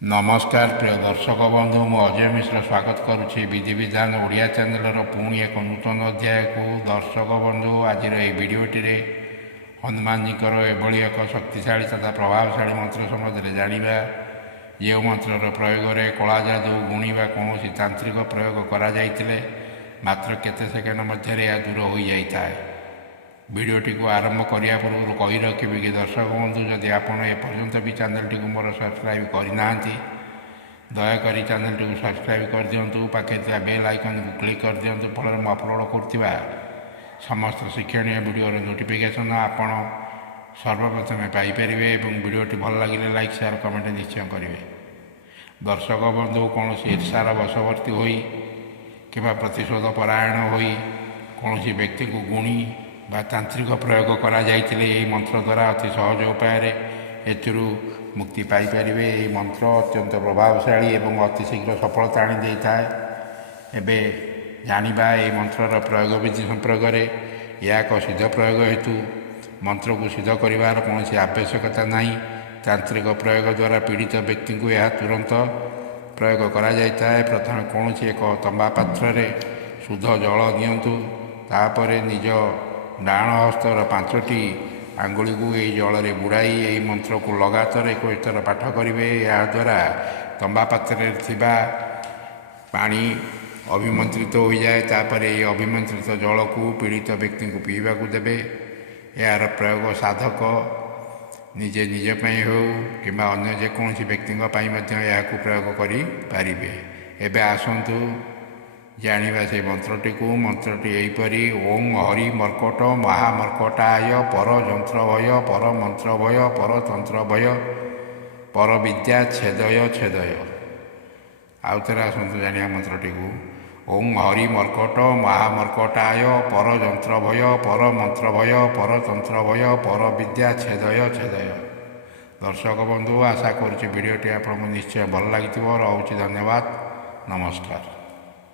नमस्कार प्रिय दर्शक बंधु मु अजय मिश्र स्वागत करुच्ची विधि विधान ओडिया चैनल पुणी एक नूतन अध्याय को दर्शक बंधु आज भिडटी हनुमान जी एभली एक शक्तिशाली तथा प्रभावशाली मंत्र सम्बन्ध जाना जो मंत्र प्रयोग में कला जादू गुणिबा कौन तांत्रिक प्रयोग करा मात्र केते सेकेंड मध्य यह दूर हो जाए। भिडटी को आरंभ करने पूर्व कही रखी कि दर्शक बंधु जदि आपड़ एपर्यंत भी चैनल टी मोर सब्सक्राइब करना दयाकोरी चैनल टी सब्सक्राइब कर दिंतु पाखे बेल आइकन को क्लिक कर दिंतु फल मैं अपलोड करुवा समस्त शिक्षणीय वीडियो नोटिफिकेशन आपण सर्वप्रथमे पाइपर और भिडटी भल लगे लाइक शेयर कमेंट निश्चय करेंगे। दर्शक बंधु कौन ईर्षार वशवर्ती हो कि प्रतिशोध परायण हो कौन व्यक्ति को गुणी बा तांत्रिक प्रयोग करा मंत्र द्वारा अति सहज उपाय एथिरू मुक्ति पाइपर। यह मंत्र अत्यंत प्रभावशाली और अति शीघ्र सफलता आनी थाए। एबे जानिबा ये मंत्रर प्रयोग विधि संपर्क में। यह एक सिद्ध प्रयोग हेतु मंत्र को सिद्ध कर कौन आवश्यकता नहीं। तांत्रिक प्रयोग द्वारा पीड़ित व्यक्ति को यह तुरंत प्रयोग करा जाए। प्रथम कौन एक तंबा पात्र रे शुद्ध जल दिंतु तापर निज डाण हस्तर 5टी आंगुली को यही जल में बुड़ाई यही मंत्र को लगातार 21 थर पाठ करेंगे। याद्वारा तंबा पात्र थिबा पानी अभिमंत्रित हो जाए। तापर ये अभिमंत्रित जल को पीड़ित व्यक्ति को पीवा को देवे। यार प्रयोग साधक निजे निजे हो कि अन्य जेकोसी व्यक्ति यहाँ प्रयोग करें। एबे आसतु जानिबा से मंत्रटी को। मंत्रटी यहीपरी ओं हरि मर्कट महामर्कटाय पर यंत्र भय पर मंत्र भय पर तंत्र भय पर विद्या छेदय छेदय। आउ थे आसतु जानिया मंत्रटी को। ओं हरि मर्कट महामर्कटाय पर यंत्र भय पर मंत्र भय पर तंत्र भय पर विद्या छेदय छेदय। दर्शक बंधु आशा करुच्ची भिडटी आपको निश्चय भल लगी। रोचे धन्यवाद। नमस्कार।